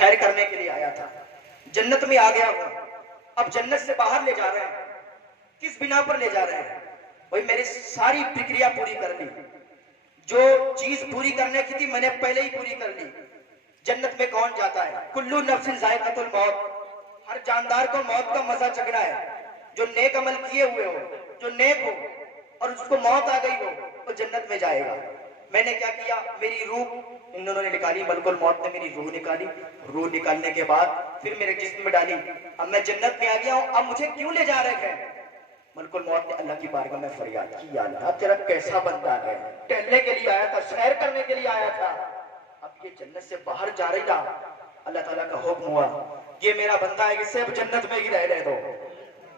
خیر کرنے کے لیے آیا تھا، جنت میں آ گیا ہوں، اب جنت سے باہر لے جا رہے ہیں، کس بنا پر لے جا رہے ہیں؟ بھائی میری ساری پرکریا پوری کر لی، جو چیز پوری کرنے کی تھی میں نے پہلے ہی پوری کر لی۔ جنت میں کون جاتا ہے؟ کلو نفس ذائقۃ الموت، ہر جاندار کو موت کا مزہ چکھنا ہے۔ جو نیک عمل کیے ہوئے ہو، جو نیک ہو اور اس کو موت آ گئی ہو، وہ جنت میں جائے گا۔ میں نے کیا کیا؟ میری روح انہوں نے نکالی، ملک الموت نے میری روح نکالی، روح نکالنے کے بعد پھر میرے جسم میں ڈالی۔ اب میں جنت میں آ گیا ہوں، اب مجھے کیوں لے جا رہے ہیں؟ ملک الموت نے اللہ کی بارگاہ میں فریاد کی، یا اللہ تیرا کیسا بندہ ہے، ٹہلنے کے لیے آیا تھا، سیر کرنے کے لیے آیا تھا، اب یہ جنت سے باہر جا رہی تھا۔ اللہ تعالیٰ کا حکم ہوا، یہ میرا بندہ ہے، اسے اب جنت میں ہی رہنے دو،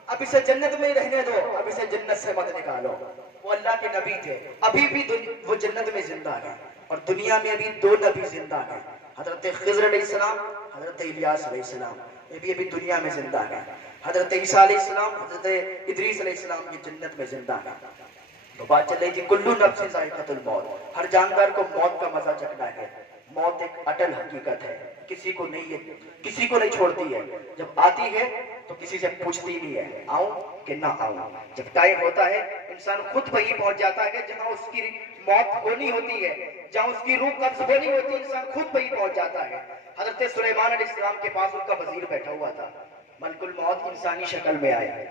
اب اسے جنت میں ہی رہنے دو، اب اسے جنت سے مت نکالو۔ وہ اللہ کے نبی تھے، ابھی بھی وہ جنت میں زندہ ہے، اور دنیا میں ابھی دو نبی زندہ ہیں، حضرت خضر علیہ السلام، حضرت الیاس علیہ السلام، یہ بھی ابھی دنیا میں زندہ ہیں۔ حضرت عیسیٰ علیہ السلام، حضرت ادریس علیہ السلام کی جنت میں زندہ ہیں۔ تو بات چل رہی تھی کلو نفس ذائقۃ الموت، ہر جاندار کو موت کا مزہ چکھنا ہے۔ موت ایک اٹل حقیقت ہے، کسی کو نہیں چھوڑتی ہے، جب آتی ہے تو کسی سے پوچھتی نہیں ہے آؤں کہ نہ آؤں۔ جب ٹائم ہوتا ہے انسان خود وہیں پہنچ جاتا ہے جہاں اس کی موت ہونی ہوتی ہے، جہاں اس کی روح قبض ہونی ہوتی ہے، انسان خود وہیں پہنچ جاتا ہے۔ حضرت سلیمان علیہ السلام کے پاس ان کا وزیر بیٹھا ہوا تھا، ملک الموت انسانی شکل میں آئے،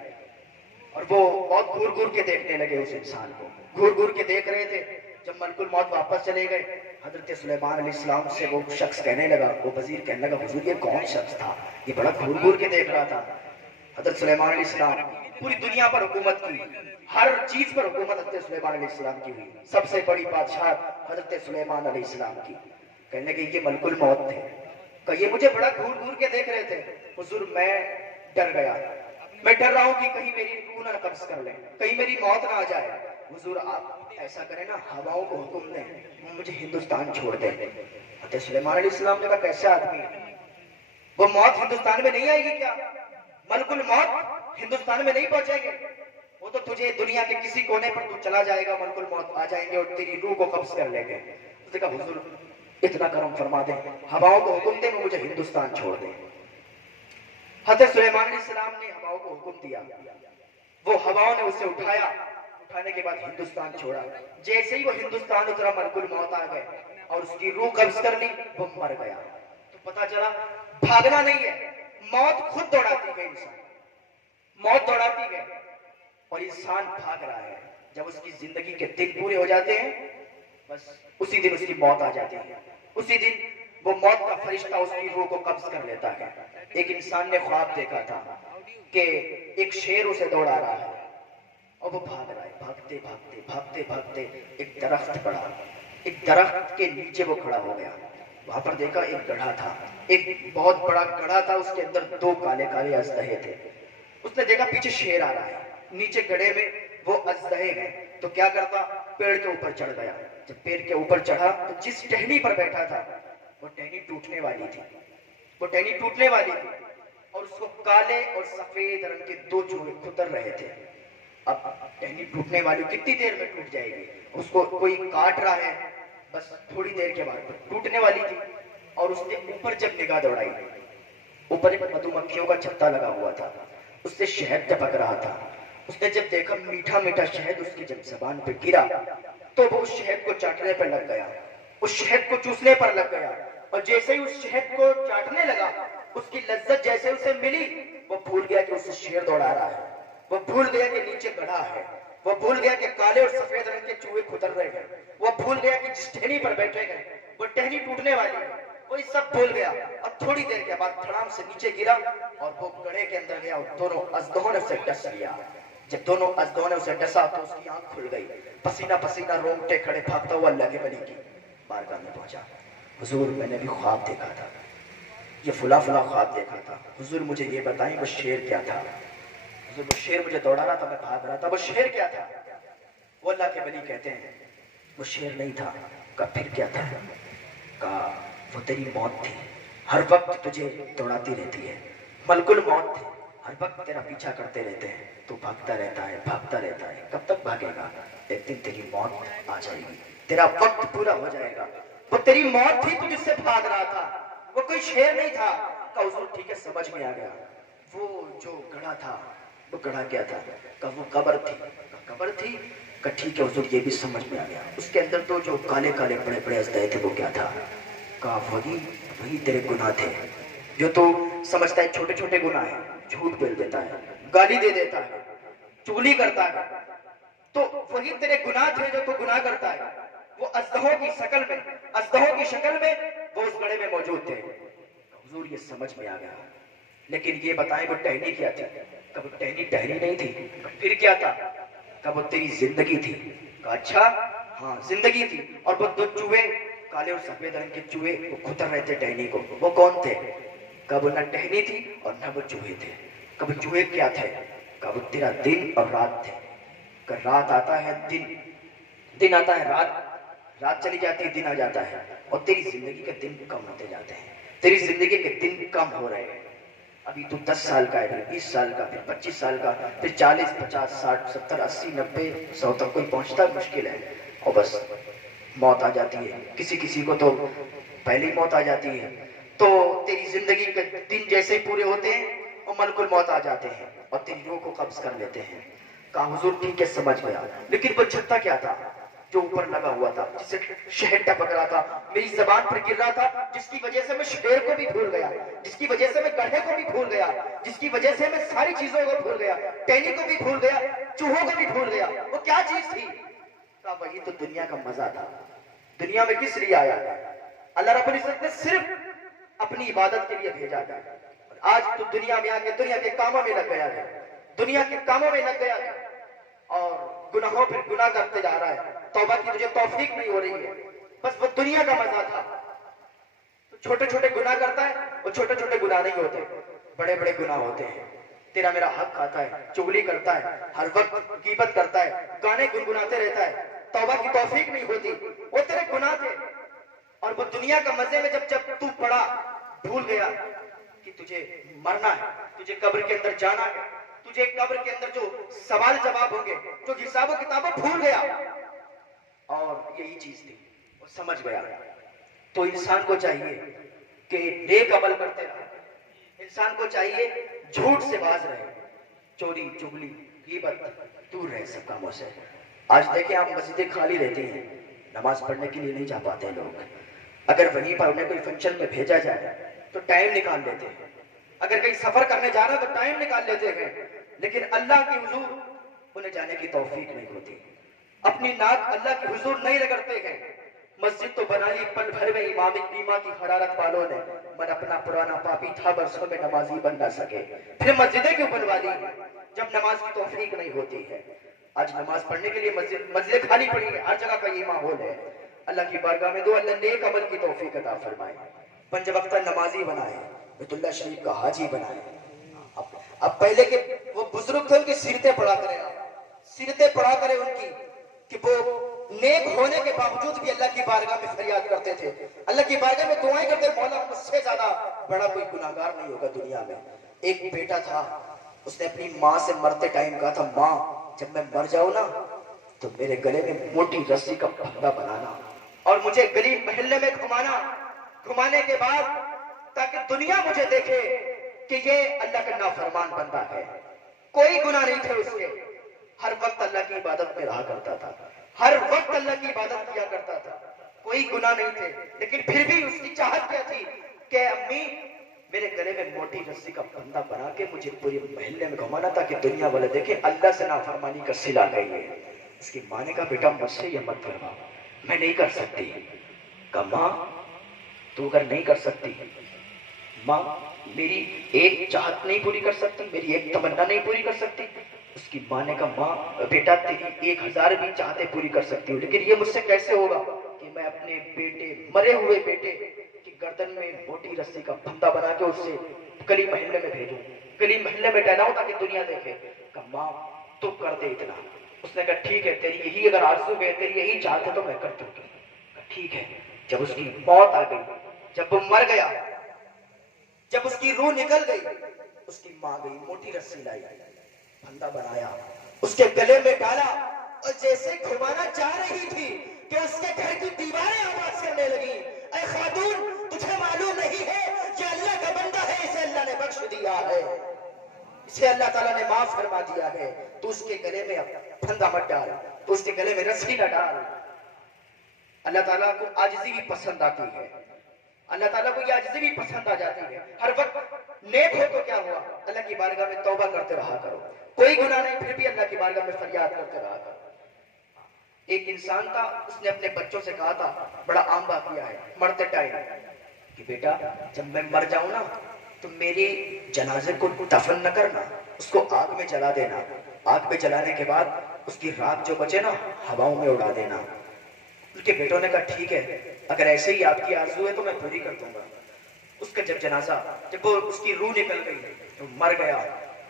اور وہ بہت گھور گھور کے دیکھنے لگے اس انسان کو، گھور گھور کے دیکھ رہے تھے۔ جب ملک الموت واپس چلے گئے، حضرت سلیمان علیہ السلام سے وہ شخص کہنے لگا، وہ وزیر کہنے لگا، حضور یہ کون شخص تھا، یہ بڑا گھور گھور کے دیکھ رہا تھا۔ حضرت سلیمان علیہ السلام پوری دنیا پر حکومت کی، ہر چیز پر حکومت حضرت سلیمان علیہ السلام کی ہوئی، سب سے بڑی بادشاہ حضرت سلیمان علیہ السلام کی۔ کہنے لگے یہ ملک الموت تھے، کہ یہ مجھے بڑا گھور گھور کے دیکھ رہے تھے، حضور میں ڈر گیا، میں ڈر رہا ہوں کہ کہیں میری روح نہ قبض کر لیں، کہیں میری موت نہ آ جائے۔ حضور آپ ایسا کریں نا، ہواؤں کو حکم دیں مجھے ہندوستان چھوڑ دیں۔ حضرت سلیمان علیہ السلام نے کہا کیسا آدمی ہے، وہ موت ہندوستان میں نہیں آئے گی کیا؟ ملک الموت ہندوستان میں نہیں پہنچے گے؟ وہ تو تجھے دنیا کے کسی کونے پر تو چلا جائے گا، ملک الموت آ جائیں گے اور تیری روح کو قبض کر لیں گے۔ اس نے کہا حضور اتنا کرم فرما دیں، ہواؤں کو حکم دیں وہ مجھے ہندوستان چھوڑ دیں۔ حضرت سلیمان علیہ السلام نے ہواؤں کو حکم دیا، وہ ہواؤں نے اسے اٹھایا، اٹھانے کے بعد ہندوستان چھوڑا۔ جیسے ہی وہ ہندوستان اترا ملک الموت آ گئے اور اس کی روح قبض کر لی، وہ مر گیا۔ تو پتا چلا بھاگنا نہیں ہے، موت خود دوڑاتی ہے، انسان موت دوڑاتی ہے اور انسان بھاگ رہا ہے۔ جب اس کی زندگی کے دن پورے ہو جاتے ہیں بس اسی دن اس کی موت آ جاتی ہے، اسی دن وہ موت کا فرشتہ اس کی روح کو قبض کر لیتا ہے۔ ایک انسان نے خواب دیکھا تھا کہ ایک شیر اسے دوڑا رہا ہے اور وہ بھاگ رہا ہے، بھاگتے بھاگتے بھاگتے بھاگتے ایک درخت پڑا، ایک درخت کے نیچے وہ کھڑا ہو گیا۔ وہاں پر دیکھا ایک گڑھا تھا، ایک بہت بڑا گڑھا تھا، اس کے اندر دو کالے کالے اژدہے تھے۔ اس نے دیکھا پیچھے شیر آ رہا ہے، نیچے گڑھے میں وہ اژدہے ہیں، تو کیا کرتا؟ پیڑ کے اوپر چڑھ گیا۔ جب پیڑ کے اوپر چڑھا تو جس ٹہنی پر بیٹھا تھا وہ ٹہنی ٹوٹنے والی تھی، وہ ٹہنی ٹوٹنے والی تھی اور اس کو کالے اور سفید رنگ کے دو چوہے کتر رہے تھے۔ اب ٹہنی ٹوٹنے والی کتنی دیر میں ٹوٹ جائے گی، اس کو کوئی کاٹ رہا ہے، بس تھوڑی دیر کے بعد ٹوٹنے والی تھی۔ اور اس نے اوپر جب نگاہ دوڑائی، اوپر ایک مدھو مکھیوں کا چھتا لگا ہوا تھا، اس سے شہد ٹپک رہا تھا۔ اس نے جب دیکھا میٹھا میٹھا شہد اس کی جب زبان پہ گرا تو وہ اس شہد کو چاٹنے پر لگ گیا، اس شہد کو چوسنے پر لگ گیا، اور جیسے ہی اس شہد کو چاٹنے لگا اس کی لذت جیسے اسے ملی، وہ بھول گیا کہ اسے شیر دوڑا رہا ہے، وہ بھول گیا کہ نیچے گڑھا ہے، وہ بھول گیا کہ کالے اور سفید رنگ کے چوہے کتر رہے ہیں، وہ بھول گیا کہ جس ٹہنی پر بیٹھے گئے وہ ٹہنی ٹوٹنے والی ہے، وہ یہ سب بھول گیا۔ اور تھوڑی دیر کے بعد دھڑام سے نیچے گرا اور وہ گڑھے کے اندر گیا اور دونوں اژدہوں نے اسے ڈس لیا۔ جب دونوں اژدہوں نے اسے ڈسا تو اس کی آنکھ کھل گئی، پسینہ پسینہ رونگٹے کھڑے بھاگتا ہوا اللہ کے ولی کی بارگاہ میں پہنچا۔ حضور میں نے بھی خواب دیکھا تھا، یہ فلاں فلاں خواب دیکھا تھا، حضور مجھے یہ بتائیں وہ شیر کیا تھا؟ حضور وہ شیر مجھے دوڑا رہا تھا، میں بھاگ رہا تھا، وہ شیر کیا تھا؟ وہ اللہ کے ولی کہتے ہیں وہ شیر نہیں تھا۔ کہا پھر کیا تھا؟ کہا وہ تیری موت تھی، ہر وقت تجھے دوڑاتی رہتی ہے، ملک الموت تھی، ہر وقت تیرا پیچھا کرتے رہتے ہیں، تو بھاگتا رہتا ہے بھاگتا رہتا ہے، کب تک بھاگے گا؟ ایک دن تیری موت آ جائے گی، تیرا وقت پورا ہو جائے گا۔ وہ تیری موت تھی تو جس سے بھاگ رہا تھا، وہ کوئی شیر نہیں تھا. کہا حضور ٹھیک ہے سمجھ میں آ گیا. وہ جو گڑھا تھا وہ گڑھا کیا تھا؟ کہا وہ قبر تھی. قبر تھی؟ کہا ٹھیک ہے حضور یہ بھی سمجھ میں آ گیا. اس کے اندر تو جو کالے کالے بڑے بڑے اژدہے تھے وہ کیا تھا؟ کہا وہی تیرے گناہ تھے جو تو سمجھتا ہے چھوٹے چھوٹے گناہ ہیں. جھوٹ بول دیتا ہے, گالی دے دیتا ہے, چغلی کرتا ہے, تو وہی تیرے گناہ تھے جو تو گناہ کرتا ہے. وہ اژدہوں کی شکل میں وہ اس گڑھے میں موجود تھے. حضور یہ سمجھ میں آ گیا, لیکن یہ بتائیں وہ ٹہنی کیا تھی؟ کب ٹہنی نہیں تھی. پھر کیا تھا؟ کب وہ تیری زندگی تھی. کہا اچھا ہاں زندگی تھی. اور وہ دو چوہے کالے اور سفید رنگ کے چوہے وہ کھتر رہے تھے ٹہنی کو, وہ کون تھے؟ کب وہ نہ ٹہنی تھی اور نہ وہ چوہے تھے. کب چوہے کیا تھے؟ کب وہ تیرا دن اور رات تھے. کہ رات آتا ہے دن آتا ہے, رات چلی جاتی ہے, دن آ جاتا ہے, اور تیری زندگی کے دن کم ہوتے جاتے ہیں. تیری زندگی کے دن کم ہو رہے ہیں. ابھی تو 10 سال کا ہے, پھر 20 سال کا, پھر 25 سال کا, پھر 40 50 60 70 80 90 100 تک کوئی پہنچتا مشکل ہے, اور بس موت آ جاتی ہے. کسی کو تو پہلے ہی موت آ جاتی ہے. تو تیری زندگی کے دن جیسے ہی پورے ہوتے ہیں اور ملک الموت آ جاتے ہیں اور تیری روح کو قبض کر لیتے ہیں. کہا حضور ٹھیک ہے سمجھ گیا, لیکن وہ چھتا کیا تھا جو اوپر لگا ہوا تھا, جس سے شہد ٹپک رہا تھا, میری زبان پر گر رہا تھا, جس کی وجہ سے میں شیر کو بھی بھول گیا, جس کی وجہ سے میں گڑھے کو بھی بھول گیا, جس کی وجہ سے میں ساری چیزوں کو بھول گیا, ٹہنی کو بھی بھول گیا, چوہوں کو بھی بھول گیا. وہ کیا چیز تھی؟ کہا وہی تو دنیا کا مزہ تھا. دنیا میں کس لیے آیا تھا؟ اللہ رب العزت نے صرف اپنی عبادت کے لیے بھیجا تھا. آج تو دنیا میں آ کے دنیا کے کاموں میں لگ گیا ہے, دنیا کے کاموں میں لگ گیا ہے, اور گناہوں پہ گناہ کرتے جا رہا ہے. توبہ کی تجھے توفیق نہیں ہو رہی ہے. بس وہ دنیا کا مزہ تھا. تو چھوٹے چھوٹے گناہ کرتا ہے, وہ چھوٹے چھوٹے گناہ نہیں ہوتے, بڑے بڑے گناہ ہوتے ہیں. تیرا میرا حق کھاتا ہے, چغلی کرتا ہے, ہر وقت غیبت کرتا ہے, گانے گنگناتے رہتا ہے, توبہ کی توفیق نہیں ہوتی. وہ تیرے گناہ تھے. اور وہ دنیا کا مزے میں جب تو پڑا, بھول گیا کہ تجھے مرنا ہے, تجھے قبر کے اندر جانا ہے, تجھے قبر کے اندر جو سوال جواب ہوں گے, جو حساب و کتاب بھول گیا. اور یہی چیز تھی, وہ سمجھ گیا. تو انسان کو چاہیے کہ نیک عمل کرتے رہے, انسان کو چاہیے جھوٹ سے باز رہے, چوری چغلی غیبت دور رہے سب کاموں سے. آج دیکھیں آپ مسجدیں خالی رہتی ہیں, نماز پڑھنے کے لیے نہیں جا پاتے ہیں لوگ. اگر وہیں پر انہیں کوئی فنکشن میں بھیجا جائے تو ٹائم نکال لیتے ہیں, اگر کہیں سفر کرنے جا رہا تو ٹائم نکال لیتے ہیں, لیکن اللہ کے حضور انہیں جانے کی توفیق نہیں ہوتی. اپنی ناک اللہ کے حضور نہیں رگڑتے ہیں. مسجد تو بنا لی پل بھر میں امام ایما کی حرارت والوں نے, من اپنا پرانا پاپی تھا برسوں میں نمازی بن نہ سکے. پھر مسجدیں کیوں بنوا لی جب نماز کی توفیق نہیں ہوتی ہے؟ آج نماز پڑھنے کے لیے مسجدیں خالی پڑی ہیں, ہر جگہ کا یہ ماحول ہے. اللہ کی بارگاہ میں دو اللہ نیک عمل کی توفیق عطا فرمائے, 5 وقتہ نمازی بنائے, بیت اللہ شریف کا حاجی بنائے. اب پہلے کے وہ بزرگ تھے, ان کی سیرتیں پڑھا کرے, سیرتیں پڑھا کرے ان کی, کہ وہ نیک ہونے کے باوجود بھی اللہ کی بارگاہ میں فریاد کرتے تھے, اللہ کی بارگاہ میں دعائیں کرتے, مولا مجھ سے زیادہ بڑا کوئی گناہگار نہیں ہوگا دنیا میں. ایک بیٹا تھا, اس نے اپنی ماں سے مرتے ٹائم کہا تھا, ماں جب میں مر جاؤں نا تو میرے گلے میں موٹی رسی کا پھندا بنانا اور مجھے گلی محلے میں گھمانے کے بعد, تاکہ دنیا مجھے دیکھے کہ یہ اللہ کا نافرمان بندہ ہے. کوئی گناہ نہیں تھے اس کے, ہر وقت اللہ کی عبادت میں رہا کرتا تھا, ہر وقت اللہ کی عبادت کیا کرتا تھا, کوئی گناہ نہیں تھے. لیکن پھر بھی اس کی چاہت کیا تھی کہ امی میرے گلے میں موٹی رسی کا پھندا بنا کے مجھے پورے محلے میں گھمانا, تاکہ دنیا والے دیکھیں اللہ سے نافرمانی کا صلہ گئی ہے. اس کی ماں نے کہا بیٹا مجھ سے یہ مت کروا, میں نہیں کر سکتی. کہا ماں تو اگر نہیں کر سکتی, ماں میری ایک چاہت نہیں پوری کر سکتی, میری ایک تمنا نہیں پوری کر سکتی. اس کی ماں نے کہا ماں بیٹا تیری 1000 بھی چاہتے پوری کر سکتی ہوں, لیکن یہ مجھ سے کیسے ہوگا کہ میں اپنے بیٹے, مرے ہوئے بیٹے کی گردن میں موٹی رسی کا پھندا بنا کے اس سے گلی محلے میں بھیجوں, گلی محلے میں ٹہلاؤں تاکہ دنیا دیکھے. کہا ماں تو کر دے اتنا. اس نے کہا ٹھیک ہے, تیری یہی اگر آرزو ہے, تیری یہی چاہت ہے تو میں کر دوں گی. ٹھیک ہے. جب اس کی موت آ گئی, جب وہ مر گیا, جب اس کی روح نکل گئی, اس کی ماں گئی, موٹی رسی لائی, پھندا بنایا, اس کے گلے میں ڈالا, اور جیسے گھمانا چاہ رہی تھی کہ اس کے گھر کی دیواریں آواز کرنے لگی, اے خاتون تجھے معلوم نہیں ہے یہ اللہ کا بندہ ہے، اسے اللہ نے بخش دیا ہے، اسے اللہ تعالیٰ نے معاف فرما دیا ہے، تو اس کے گلے میں پھندا مت ڈال، تو اس کے گلے میں رسی نہ ڈال۔ اللہ تعالیٰ کو عاجزی بھی پسند آتی ہے، اللہ تعالیٰ کو یہ عاجزی بھی پسند آ جاتی ہے۔ ہر وقت نیک ہو تو کیا ہوا، اللہ کی بارگاہ میں توبہ کرتے رہا کرو، کوئی گناہ نہیں پھر بھی اللہ کی بارگاہ میں فریاد کرتے رہا کرو۔ ایک انسان تھا، اس نے اپنے بچوں سے کہا تھا، بڑا عام واقعہ ہے مرتے ٹائم، کہ بیٹا جب میں مر جاؤں نا تو میری جنازے کو دفن نہ کرنا، اس کو آگ میں جلا دینا، آگ میں جلانے کے بعد اس کی راکھ جو بچے نا ہواؤں میں اڑا دینا۔ ان کے بیٹوں نے کہا ٹھیک ہے، اگر ایسے ہی آپ کی آرزو ہے تو میں پوری کر دوں گا۔ اس کا جب جنازہ، جب وہ اس کی روح نکل گئی تو مر گیا،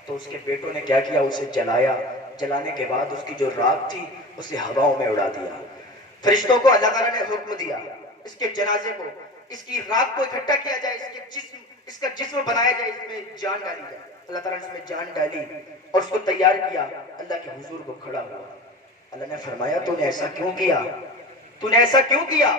تو اس کے بیٹوں نے کیا کیا، اسے جلایا، جلانے کے بعد اس کی جو راکھ تھی اسے ہواؤں میں اڑا دیا۔ فرشتوں کو اللہ تعالیٰ نے حکم دیا اس کے جنازے کو، اس کی راکھ کو اکٹھا کیا جائے، اس کا جسم بنایا جائے، اس میں جان ڈالی جائے۔ اللہ تعالیٰ نے اس میں جان ڈالی اور اس کو تیار کیا، اللہ کے حضور کو کھڑا ہوا۔ اللہ نے فرمایا تو نے ایسا کیوں کیا، تو نے ایسا کیوں کیا؟